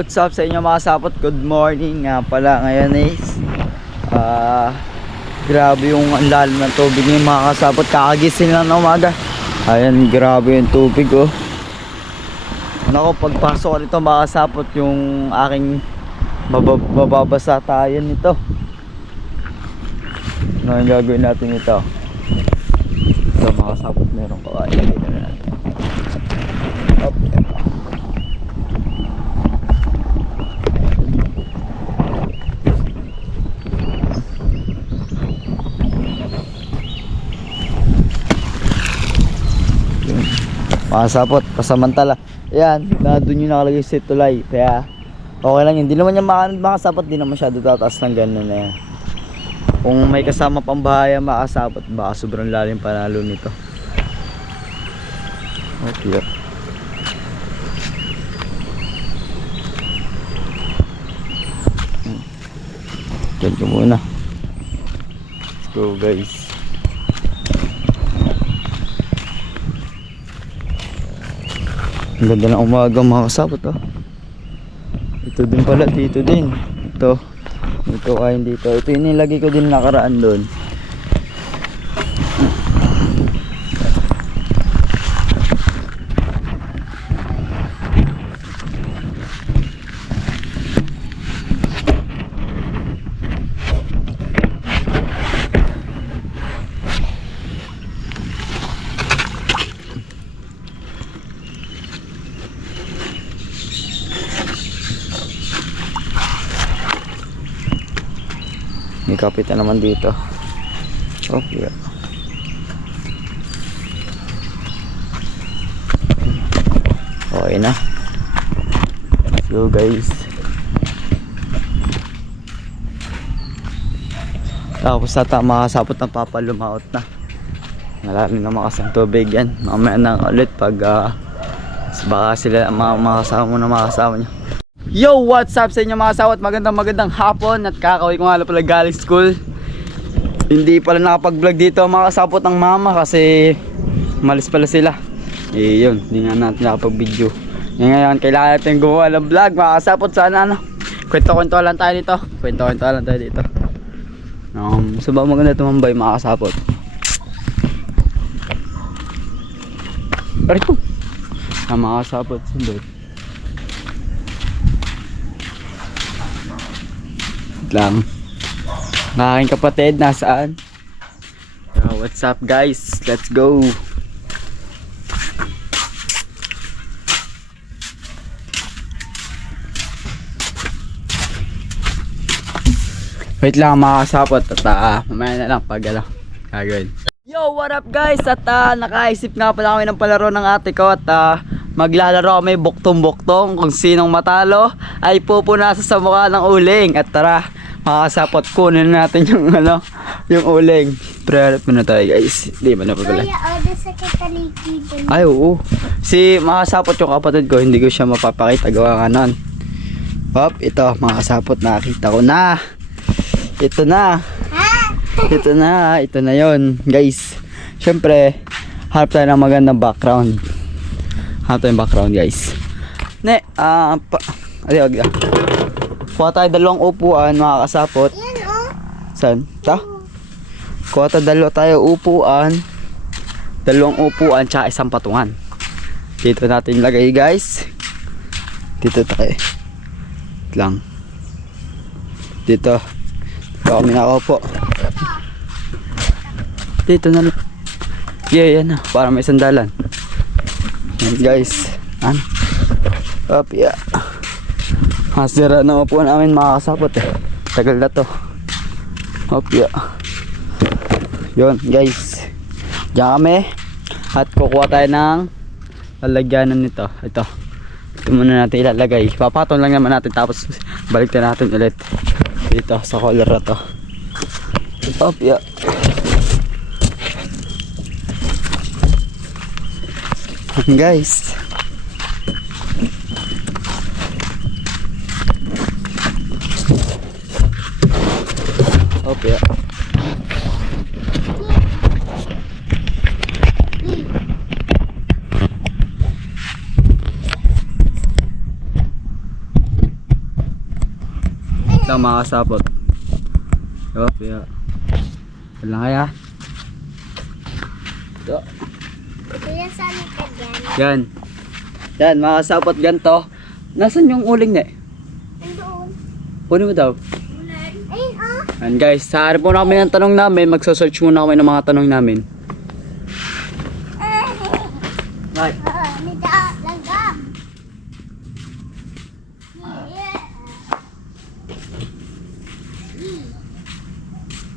what's up sa inyo mga sapot? Good morning nga pala. Ngayon is grabe yung ang lalim ng tubig ng mga kasapot. Kakagising lang na umaga. Ayan, grabe yung tubig oh. Nako, pagpasok ko nito mga kasapot, yung aking mababasa tayo nito. Ano yung gagawin natin ito? Ito mga kasapot, meron ko. Ilagay na natin. Up. Mga sapot, pasamantala. Ayan, na doon yung nakalagay sa tulay. Kaya okay lang yun. Hindi naman yung mga sapot, di naman masyado tataas ng gano'n na yan. Kung may kasama pang bahaya mga sapot, baka sobrang lalim panalo nito. Okay. Diyan ko muna. Let's go guys. Ang ganda ng umaga mga kasapot oh. Ito din pala, dito din. Ito kain dito. Ito yung nilagay ko din nakaraan doon. May kapit na naman dito. Okay. Okay na. Let's go guys. Tapos ata makasapot ng papalumaot na. Malalim na makasang tubig yan. Mamaya na ulit pag baka sila makasama na makasama nyo. Yo, what's up sa inyo mga kasawat? Magandang hapon at kakaway ko nga pala galing school. Hindi pala nakapag-vlog dito mga kasapot ng mama kasi malis pala sila. Yun, hindi nga natin nakapag-video. Ngayon, kailangan natin gumawa ng vlog mga kasapot. Sana kwento-kwento lang tayo dito. So ba maganda tumambay mga kasapot. Parito. Mga kasapot, sundot. Lang ng aking kapatid nasaan. What's up guys, let's go. Wait lang mga kasapot at mamaya na lang pag gagawin. Yo, what up guys, at nakaisip nga pala kami ng palaro ng ate ko at maglalaro kami buktong-buktong. Kung sinong matalo ay pupunasa sa mukha ng uling. At tara mga kasapot, kunin natin yung yung uling. Pre-harap muna tayo guys. Hindi ba na pala? Ay oo. Si mga kasapot yung kapatid ko, hindi ko siya mapapakita gawa nga nun. Hop, ito mga kasapot, nakakita ko na. Ito na yon guys. Syempre harap tayo ng magandang background. Guys. Kuha tayo dalawang upuan mga kasapot. Saan? Kuha tayo dalawang upuan tsaka isang patungan. Dito natin lagay guys. Dito tayo. Lang. Dito kami nakaupo. Dito na lang. Yan na. Para may sandalan. Yan guys. Up, yeah. Sira na upuan namin mga kasapot tagal na to. Up, yeah. Yun guys, diyan kami at kukuha tayo ng lalagyanan nito. Ito muna natin ilalagay. Papatong lang naman natin tapos balik natin ulit dito sa collar na to. Up, yeah. Guys, okay. lang mga kasapot. Yo, kaya. Wala kaya. Ito. Kuya, saan ka dyan? Yan. Yan, mga kasapot ganito. Nasaan yung uling na eh? Nandoon. Kunin mo daw. Ayun, oh. And guys, sa harap muna kami ng tanong namin. Magsasearch muna kami ng mga tanong namin. Right. May daan, langgam.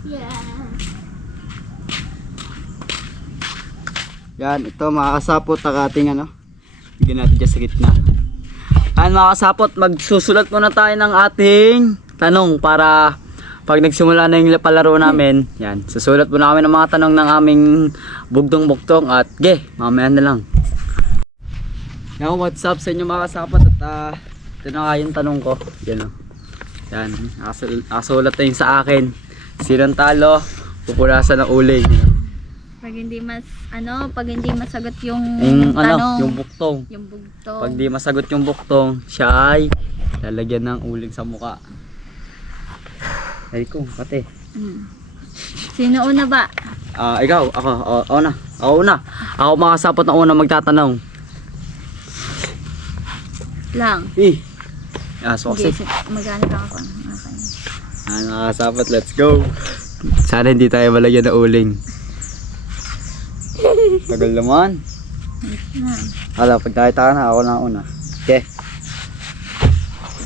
Yeah. Yan, ito mga kasapot ang ating ano. Bigyan natin dyan sa gitna. Yan mga kasapot, magsusulat muna tayo ng ating tanong para pag nagsimula na yung palaro namin, yan, susulat muna kami ng mga tanong ng aming bugtong-bugtong at mamaya na lang. Yan, what's up sa inyo mga kasapot at ito na nga yung tanong ko. Yan o. Yan, nakasulat na yun sa akin. Sinong talo, pupulasan ng uling. Pag hindi masagot yung Ano, tanong, yung buktong. yung bugtong. Pag di masagot yung buktong, siya ay lalagyan ng uling sa muka. Ay ko, pati. Sino una ba? Ikaw, ako na. Ako una. Ako makasapot na una magtatanong. Lang. Soksi. Maghanap lang ako. Okay. Makasapot, let's go. Sana hindi tayo malagyan ng uling. Tagal naman. Hala, pag nakita ka na, ako na una. Okay.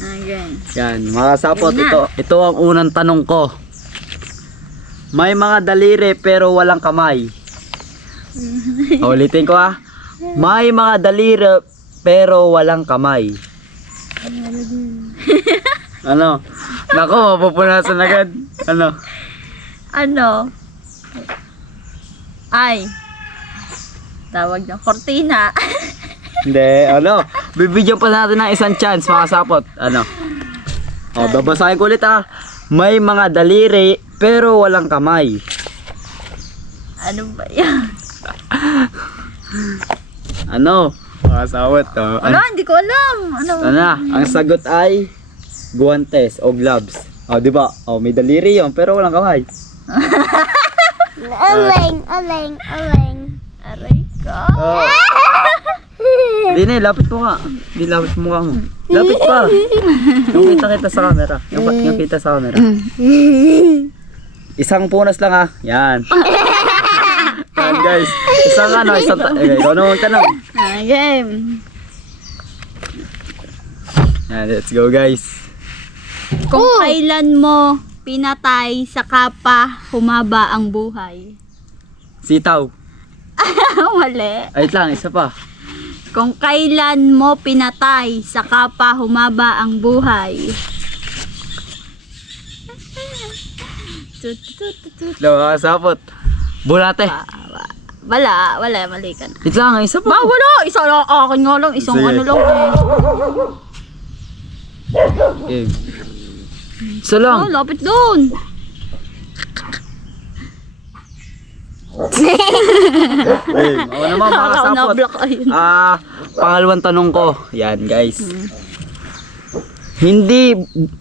Again. Yan, mga sapot, Yan na. ito ang unang tanong ko. May mga daliri pero walang kamay. Ulitin ko May mga daliri pero walang kamay. Ano? Nako, mapupunasan agad. Ano? Ano? Ay. Tawag ng kortina. Hindi, ano? Bibigyan pa natin ng isang chance, mga sapot. Ano? Babasahin ko ulit May mga daliri pero walang kamay. Ano ba yan? Ano? Mga sapot. Ano? Hindi ko alam. Ano? Ang sagot ay guantes o gloves. Di ba? May daliri 'yon pero walang kamay. Aling. Aray ko. Hindi lapit mo ka. Hindi lapit mo ka mo. Lapit pa. Yung kita sa camera. Yung kita sa camera. Isang punas lang Yan. Yan guys. Isang ikaw naman tanong. Game. Yan, let's go guys. Kung kailan mo pinatay sa kapa humaba ang buhay? Sitaw. Mali. Ayun lang, isa pa. Kung kailan mo pinatay sa kapa humaba ang buhay? Sapot. Bulate. Wala, mali ka na. Wait lang, isa pa. Wala, isa lang, akin nga lang, isang Sige. ano lang Okay. Isa lang. lapit doon. Ako naman mga Ako sapot. na-block ayun. Pangalawang tanong ko. Yan guys.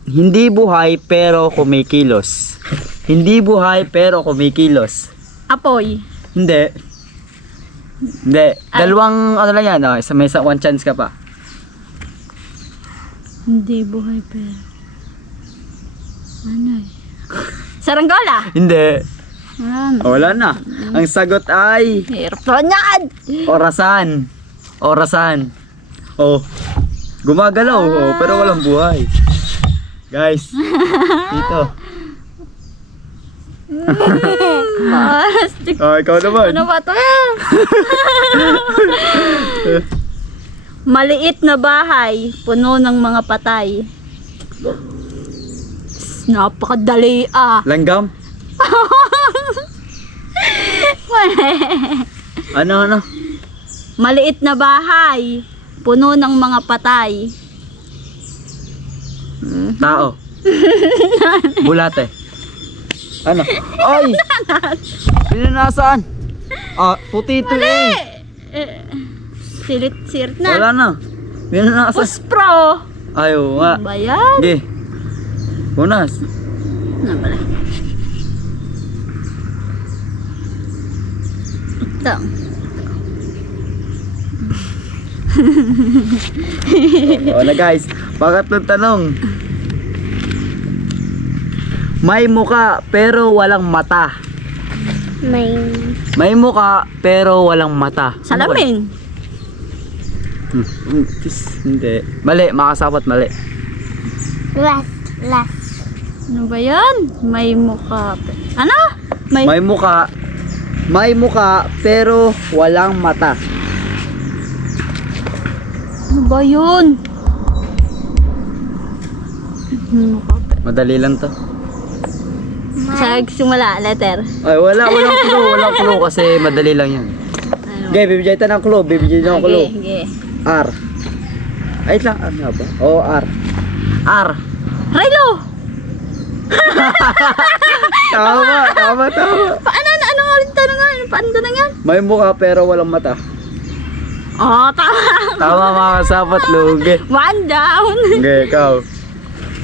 Hindi buhay pero kumikilos. Hindi buhay pero kumikilos. Apoy. Hindi. Dalawang ano lang yan. May one chance ka pa. Hindi buhay pero. Ano Saranggola. Hindi. Ano? Wala na. Ang sagot ay Hirap na yan. Orasan. Gumagalaw. Pero walang buhay. Guys. Dito. Stick. Ikaw naman. Ano ba ito? Maliit na bahay, puno ng mga patay. Napakadali Langgam. Ano? Maliit na bahay, puno ng mga patay. Tao. Bulate. Ano? Ay! Sino nasaan? Puti ito Sirit na. Wala na. Sino nasaan? Puspro. Ayaw nga. Ba yan? Sige. Unas. Ano pala? Ito. O na guys, pangatlong tanong. May muka pero walang mata. May muka pero walang mata. Ano ba? Salamin. Hindi. Mali, makasapot mali. Last. Ano ba yan? May mukha. Ano? May muka pero walang mata. Ano ba yun? Madali lang to. Sa simula, letter. Ay, walang clue kasi madali lang yan. Ano? Okay, bibigyan tayo ng clue. Bibigyan ng clue. Okay. R. Ay, lang, R nga ba? Oo, R. R. Relo! Tama. Paano? Ano nga rin tanong nga? Paano na yan? May mukha pero walang mata. Oh, tama. Tama mga kasapot, lugi. 1 down. Okay, ikaw.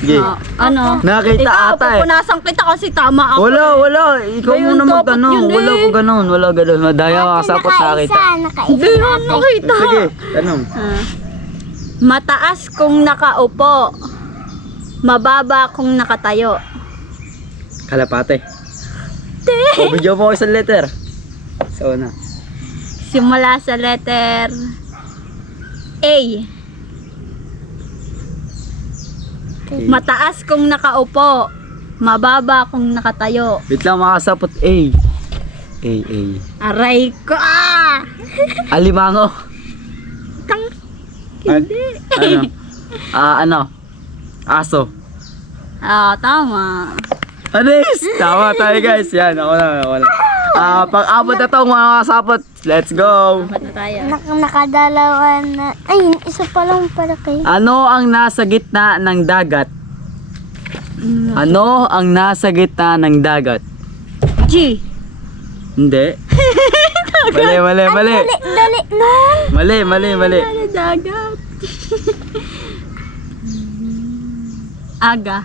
Okay. Ano? Nakita Ikaw, ata eh. pupunasan kita kasi tama ako. Wala. Ikaw Ayun, muna dapat magtanong. yun eh. Wala ko ganun. Madaya mga kasapot nakita. Hindi yan nakita. Sige, tanong. Mataas kung nakaupo. Mababa kung nakatayo. Kalapate. O, bigyan mo ako isang letter. So, na. Simula sa letter A. Mataas kung nakaupo. Mababa kung nakatayo. Wait lang mga kasapot. A. Aray ko! Alimango. Hindi. Ano? Aso. Tama. Anis! Tama tayo guys. Yan, ako na. Pag-abot na to mga kasapot. Let's go! Dapat na tayo. Nakadalawa na. Ay, isa pa lang para kayo. Ano ang nasa gitna ng dagat? Ano ang nasa gitna ng dagat? G. Hindi. Mali. Dali na. Mali. Ano dagat? Aga.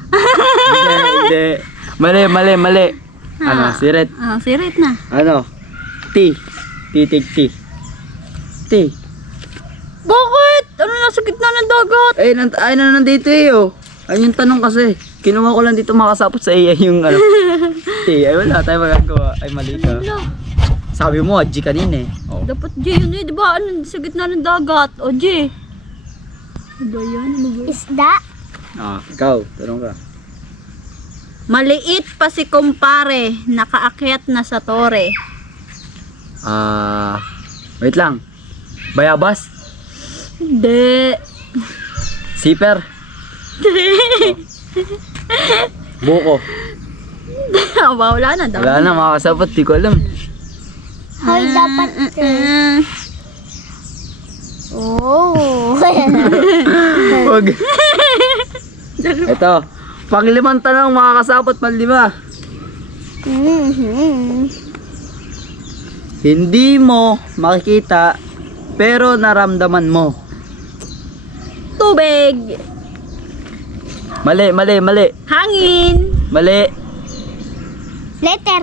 Hindi. Mali. Ano? Siret. Sirit na. Ano? T. Titig T. T. Bakit? Ano nasa gitna ng dagat? Ay, nandito eh oh. Ayun yung tanong kasi. Kinuha ko lang dito makasapot sa AI yung ano. T. Ay wala tayo magagawa. Ay mali ka. Wala. Sabi mo, G kanina eh. Oh. Dapat G yun eh. Diba? Ano, sa gitna ng dagat. O G. Ano ba yan? Isda. Ikaw. Tanong ka. Maliit pa si kumpare. Nakaakyat na sa tore. Wait lang. Bayabas? Hindi. Siper? Buko? Wala na daw. Wala na mga kasapot. Di ko alam. Hoy, dapat. Oh. Wag. Ito. Panglimang tanong mga kasapot. Panlima. Hindi mo makikita pero naramdaman mo. Tubig. Mali. Hangin. Mali. Letter.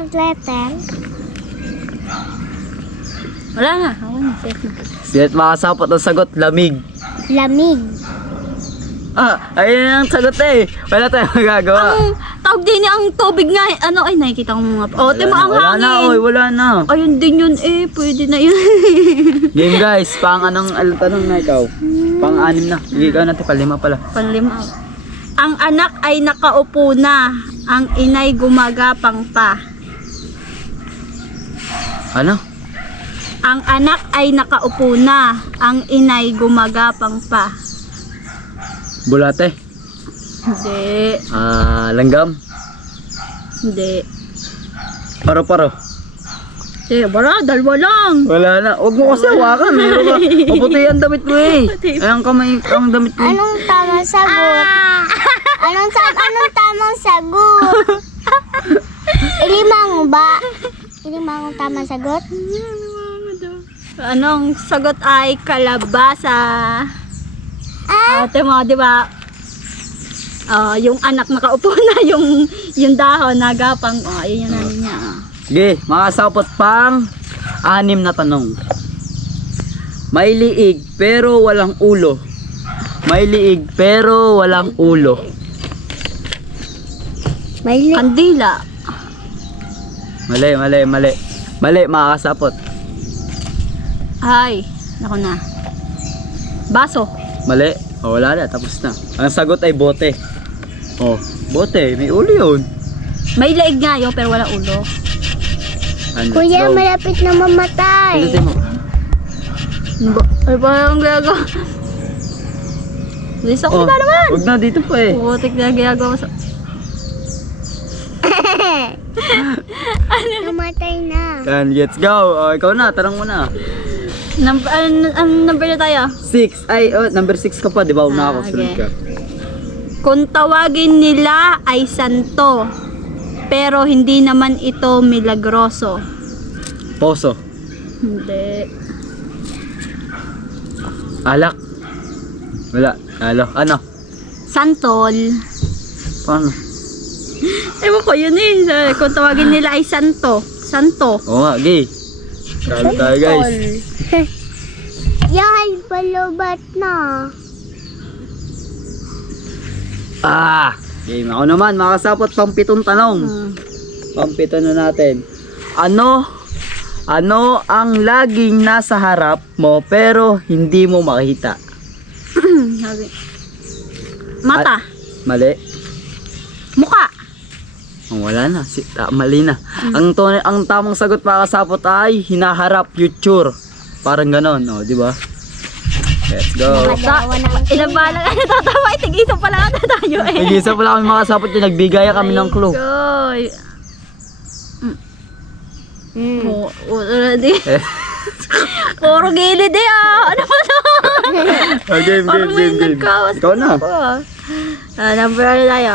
Wala nga. Sinet mga kasapot ang sagot. Lamig. Lamig. Ayun ang sagot eh. Wala tayong magagawa. Ang tawag din niya ang tubig nga. Ano, ay nakikita ko mga. O, timo ang hangin. Wala na. Ayun din yun eh. Pwede na yun. Game guys, anong tanong na ikaw? Pang-anim na. Hindi ka natin, palima pala. Panlima. Ang anak ay nakaupo na. Ang inay gumagapang pa. Ano? Ang anak ay nakaupo na. Ang inay gumagapang pa. Bulate? Hindi. Langgam? Hindi. Paro-paro? Bara, dalawa lang. Wala na. Huwag mo kasi hawakan. Meron ka. Maputi ang damit mo eh. Ay, ang kamay, ang damit mo. Anong tamang sagot? Anong tamang sagot? Ilimango ba? Ilimango tamang sagot? Anong sagot ay kalabasa. Ate mo, di ba? Yung anak nakaupo na, yung dahon nagapang. Ayun yung nanin niya. Sige, mga sapot pang 6 na tanong. May liig pero walang ulo. May liig pero walang ulo. May Kandila. Mali, mali, mali. Mali, mga kasapot. Ay, naku na. Baso. Mali. O, wala na, tapos na. Ang sagot ay bote. Oh, bote, may ulo yun. May laig nga yun, pero wala ulo. And let's Kuya, go. malapit na mamatay. Pilitin mo. Ay, parang gagawa. Gusto ko na naman. Huwag na, dito pa eh. Putik na ginagawa sa... Namatay na. And let's go. O, ikaw na, tanong mo na. Number na tayo. 6. Ay, number 6 ka pa, di ba? Una ako, sunod okay. ka. Kung tawagin nila ay santo, pero hindi naman ito milagroso. Poso. Hindi. Alak. Wala. Alo. Ano? Santol. Paano? Ewan ko yun eh. Kung tawagin nila ay santo. Santo. Oo nga, gay. Kalo tayo guys. Yahay, palubat na. Game ako naman, makasapot pang 7 tanong. Pang 7 na natin. Ano ang laging nasa harap mo pero hindi mo makita? Sabi. Mata. Mali. Muka. Wala na, mali na. Ang tamang sagot makasapot ay hinaharap, future. Parang ganon, di ba? Let's go. Dalawa na lang. Ilang ba lang natatawa? Tig-isa pala ata tayo eh. Nag-isa pala kami makasapot yung nagbigay kami ng clue. Goy. Already. Puro gilid eh Ano ba to? Game. Nagkawas Ikaw na. Number ano tayo?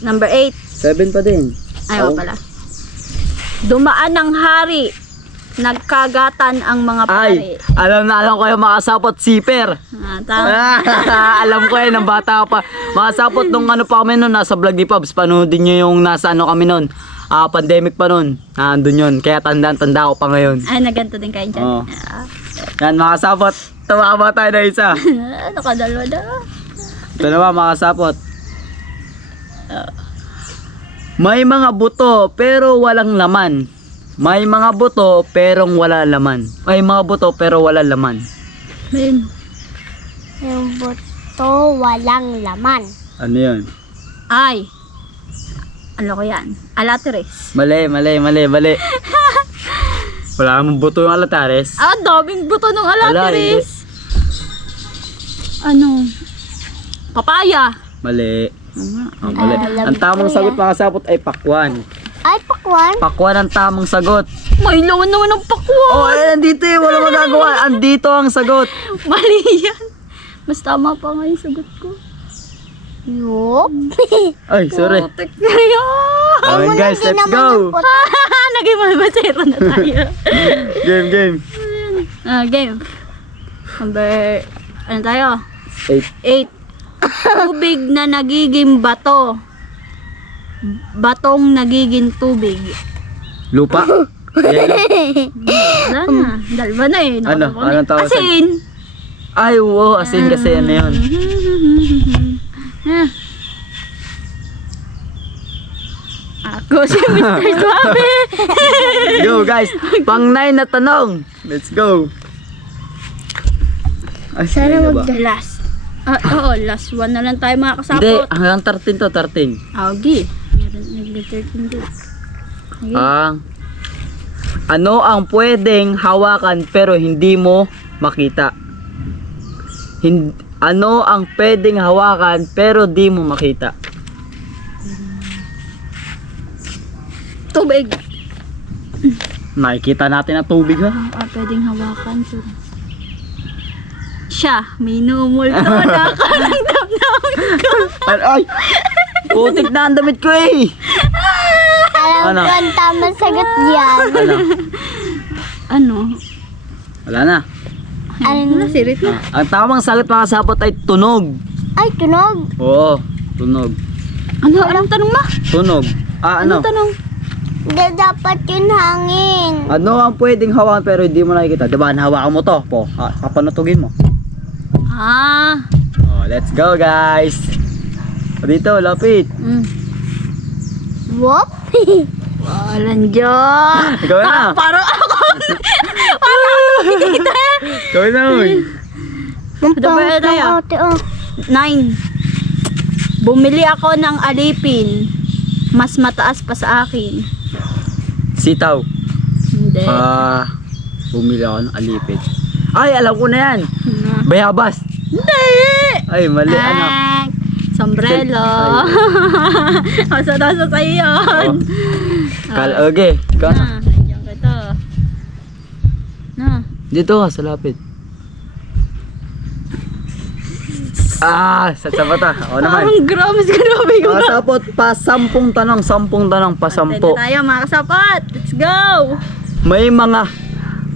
Number 8. 7 pa din. Ayaw pala. Dumaan ng hari. Nagkagatan ang mga pari. Ay, alam ko yung makasapot, zipper. Tama. Alam ko ng bata pa. Makasapot nung ano pa kami nun, nasa vlog ni Pabs. Panoodin nyo yung nasa ano kami nun. Pandemic pa nun. Andun yun. Kaya tanda ko pa ngayon. Ay, naganto din kayo dyan. Oo. Yan, makasapot. Tumama tayo na isa. Nakadalawa na. Ito naman, makasapot. May mga buto pero walang laman. May mga buto pero wala laman. May mga buto pero wala laman. Ayun. Yung buto, walang laman. Ano yun? Ay. Ano ko yan? Alateres. Mali. Wala namang buto yung alatares. Daming buto ng Wala, alateres. Ano? Papaya. Mali. Mali. Ang tamang sagot makasapot ay pakwan. Ay, pakwan. Pakwan ang tamang sagot. May laman naman ng pakwan. Nandito eh. Wala magagawa. Andito ang sagot. Mali yan. Mas tama pa nga yung sagot ko. Yup. Ay, sorry. Putik na yan. Alright guys, let's go. Naging malbasero na tayo. Game. Game. Number, ano tayo? 8. 8. Tubig na nagiging bato. Batong nagiging tubig. Lupa. Yelo. Wala na. Dalawa na eh. Ano? Anong tawag sa- Asin. Ay, wow. Asin kasi ano yun. Ako si Mr. Suave. Go guys. Pang 9 na tanong. Let's go. Ay, Sana ano ba? Last. Oo, last one na lang tayo mga Hindi, kasapot. hanggang 13 to 13. Okay. Nag-13 din. Ano ang pwedeng hawakan pero hindi mo makita? Ano ang pwedeng hawakan pero di mo makita? Tubig. Nakikita natin ang tubig ha? Pwedeng hawakan. Pero... Siya, minumulto na ka ng damdamin ko. Ay! Putik na ang damit ko eh! Alam Ano? ko ang tamang sagot yan. Ano? Ano? Wala na. Ano na? Sirit na. Ang tamang sagot mga sapot ay tunog. Ay, tunog. Oo, tunog. Ano? Anong tanong ma? Tunog. Ah, ano? Anong tanong? Hindi dapat yun hangin. Ano ang pwedeng hawakan pero hindi mo nakikita? Diba, nahawakan mo to. Po, papanutugin mo. Ah. Oh, let's go guys. Dito, lapit. Whoop. Walang Diyos. Ikaw na. Parang ako. Parang ako kita. Ikaw na. Uy. Ang Ano ba pangit tayo? ng ate, oh. 9. Bumili ako ng alipin. Mas mataas pa sa akin. Sitaw. Hindi. Bumili ako ng alipid. Ay, alam ko na yan. Ano? Bayabas. Hindi. Ay, mali. Ano? Sombrero. Masa-nasa sa'yo yun. Okay. Ikaw na. Nandiyan ka to. Na. Dito ka, sa lapit. Sa mata. O naman. Parang grabe yung Pasapot pa 10 tanong, 10 tanong pa 10. Pwede tayo mga kasapat. Let's go.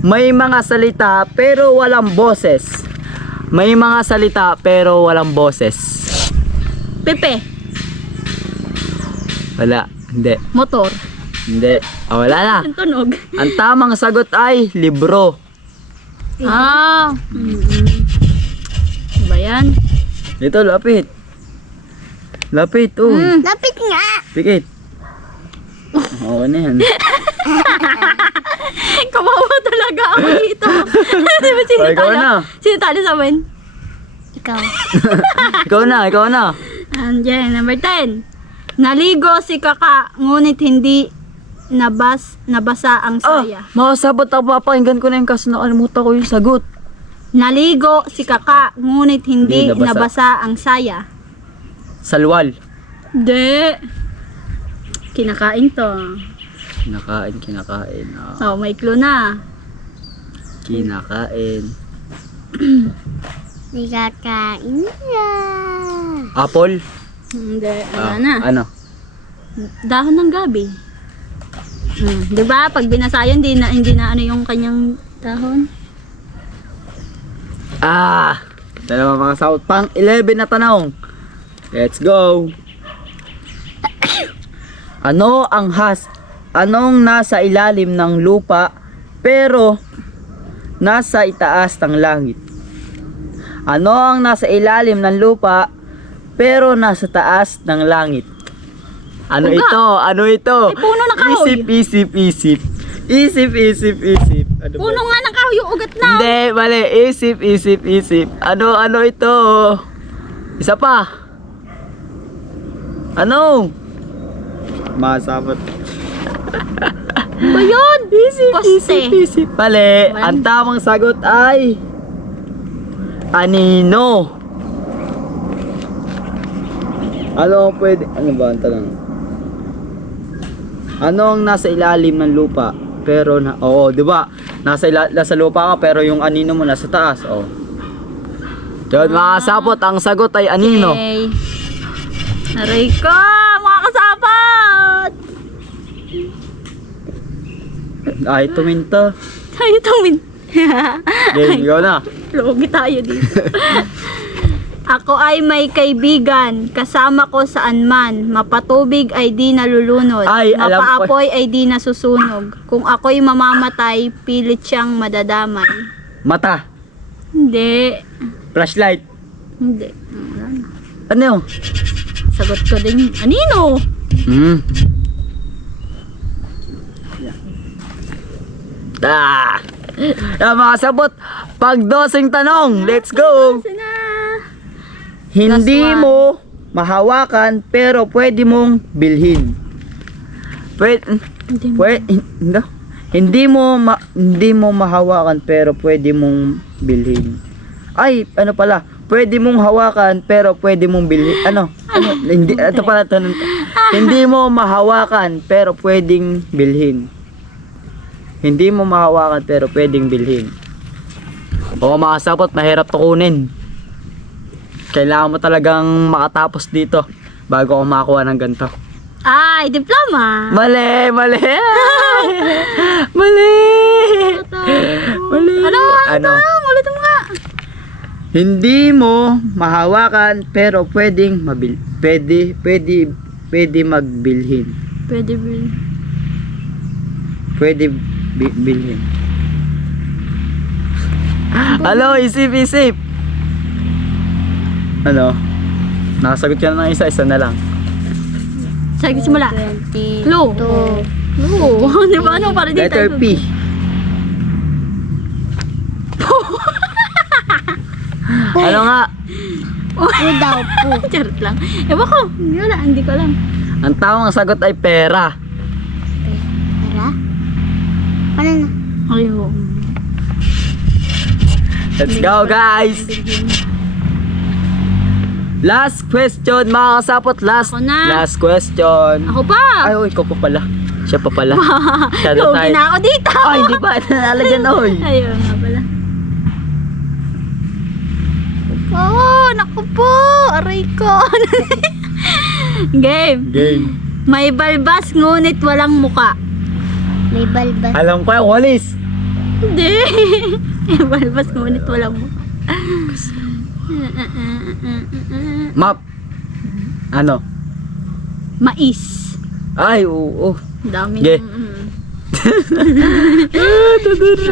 May mga salita pero walang boses. May mga salita pero walang boses. Pepe. Wala, hindi. Motor. Hindi. Wala na. Ang tunog. Ang tamang sagot ay libro. Ano ba yan? Dito, lapit. Lapit, Lapit nga. Pikit. Oo na yan. Kawawa talaga ako dito. Di ba sino Ikaw talo? na. Sino talo sa amin? Ikaw. Ikaw na. Andiyan, number 10. Naligo si Kaka, ngunit hindi nabasa ang saya. Makasabot ako, papakinggan ko na yung kaso nakalimutan ko yung sagot. Naligo si Kaka, ngunit hindi Hindi nabasa. nabasa ang saya. Salwal. Hindi. Kinakain to. Kinakain. Oh, may clue na. Kinakain. Hindi kakain niya. Apple. Hindi, wala na. Ano? Dahon ng gabi. Di ba? Pag binasayan, hindi na ano yung kanyang dahon. Dalawa mga saut. Pang 11 na tanong. Let's go. Anong nasa ilalim ng lupa pero nasa itaas ng langit? Ano ang nasa ilalim ng lupa pero nasa taas ng langit? Ano Uga. ito? Ano ito? Ay, puno ng kahoy. Isip. Ano ba? Puno nga ng kahoy yung ugat na. Hindi, mali. Isip. Ano ito? Isa pa. Ano? Masabot. Ba yun? Poste. Mali. Ang tamang sagot ay anino. Ano ba ang tanong? Ano ang nasa ilalim ng lupa pero di ba? Nasa lupa ka pero yung anino mo nasa taas. Diyan mga kasapot, ang sagot ay anino. Okay. Aray ko, mga kasapat! Ay, tuminta. Tayo tuming. Game, ikaw na. Logi tayo dito. Ako ay may kaibigan, kasama ko saan man. Mapatubig ay di nalulunod. Ay, alam ko. Mapaapoy ay di nasusunog. Kung ako'y mamamatay, pilit siyang madadamay. Mata. Hindi. Flashlight. Hindi. Wala na. Ano yun? Sagot ko din. Anino? Mga sabot, pag 12 tanong, let's go. Sina? Hindi Last one. mo mahawakan pero pwede mong bilhin. Hindi mo mahawakan pero pwede mong bilhin. Ay, ano pala? Pwede mong hawakan pero pwede mong bilhin. Hindi, ito pala tanong. Hindi mo mahawakan pero pwedeng bilhin. Hindi mo mahawakan pero pwedeng bilhin. Oo mga sapot, mahirap to kunin. Kailangan mo talagang makatapos dito bago ako makakuha ng ganito. Ay, diploma. Mali! Mali! Ano? Ulit mo nga. Hindi mo mahawakan pero pwede magbilhin. Pwede bil. Pwede bilhin. Ano, isip. Ano? Nakasagot ka na ng isa na lang. Sige, simula. 22. Clue. Clue. Di ba ano? Para di Letter tayo. P. Ano nga? Po daw po. Charot lang. Ewan ko. Hindi ko alam. Ang tamang sagot ay pera. Tara. Ano na? Ay, oo. Let's go, guys! Last question, mga kasapot. Ako na. Last question. Ako pa. Ay, oy, ikaw pa pala. Siya pa pala. Lugi na ako dito. Ay, hindi pa. Nalagyan, oy. Ayun nga pala. Oo, naku po. Aray ko. Game. Game. May balbas ngunit walang muka. May balbas. Alam ko yung walis. Hindi. May balbas ngunit walang muka. Map. Ano? Mais. Ay, oo. Dami Ge.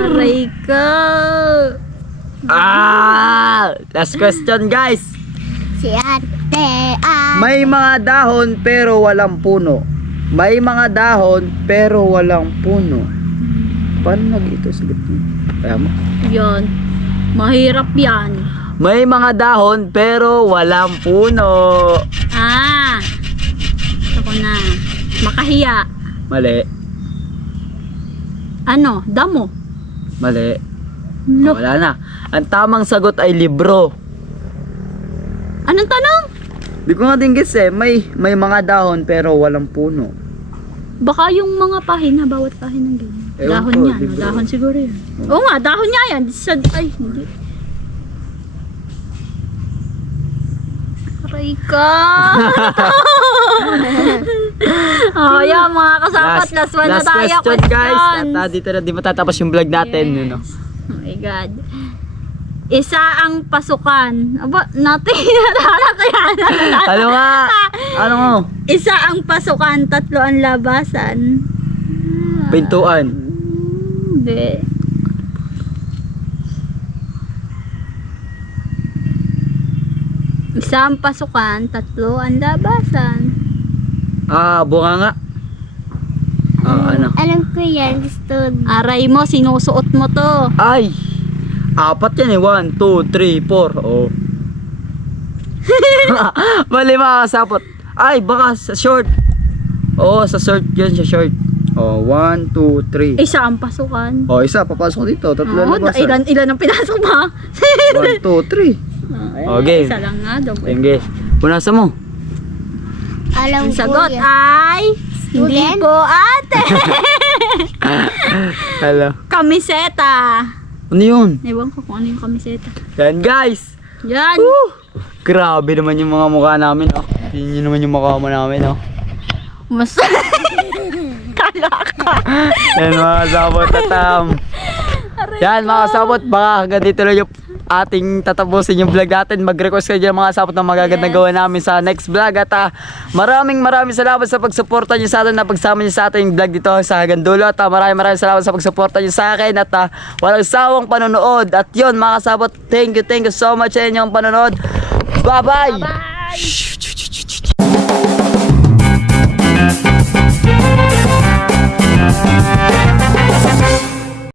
Aray ko. Last question, guys. Si ate ay. May mga dahon pero walang puno. May mga dahon pero walang puno. Paano nag-ito sa gitna? Kaya mo? Yan. Mahirap yan. May mga dahon pero walang puno. Ako na. Makahiya. Mali. Ano? Damo. Mali. Look. Wala na. Ang tamang sagot ay libro. Anong tanong? Di ko nga din guess eh. May mga dahon pero walang puno. Baka yung mga pahina, bawat pahina ng ganyan. Ewan Dahon ko, yan. libro. Dahon siguro yan. Oo nga, dahon nga yan. Ay, hindi. Aray ka. Yan mga kasapat. Last one na tayo. question, guys. Questions. At dito na di matatapos yung vlog natin. Yes. You know. Oh my God. Isa ang pasukan. Aba, natin. Nahanap ko yan. Ano nga? Ano mo? Isa ang pasukan, 3 ang labasan. Pintuan. Hindi. Isa ang pasukan, 3 ang labasan. Bunganga. Ano? Alam ko yan. Gusto. Aray mo, sinusuot mo to. Ay! 4 yan eh. 1, 2, 3, 4. Oh. Mali mga kasapot. Ay, baka sa short. Oo, sa short yun, sa short. Oh, 1, 2, 3. Isa ang pasukan. Oh, isa, papasok dito. Tatlo Oo, na ba? ilan ang pinasok mo? 1, 2, 3. Okay. Isa lang nga, double. Sige. Punasan mo. Alam Ang ko sagot yan. ay hindi Student? po ate. Hello. Kamiseta. Ano yun? Ewan ko kung ano yung kamiseta. Yan guys. Yan. Grabe naman yung mga mukha namin, oh. Yun yun naman yung mukha mo namin, oh. Mas kala ka. Yan mga kasabot, tatam. Yan mga kasabot, baka hanggang dito lang yung ating tatapusin yung vlog natin. Mag-request kayo dyan mga kasabot ng magagandang gawa namin sa next vlog. At maraming salamat sa pagsuporta nyo sa atin na pagsama nyo sa ating vlog dito sa hanggang dulo. At maraming salamat sa pagsuporta nyo sa akin at walang sawang panonood. At yun mga kasabot, thank you so much sa inyong panonood. Bye bye! Bye.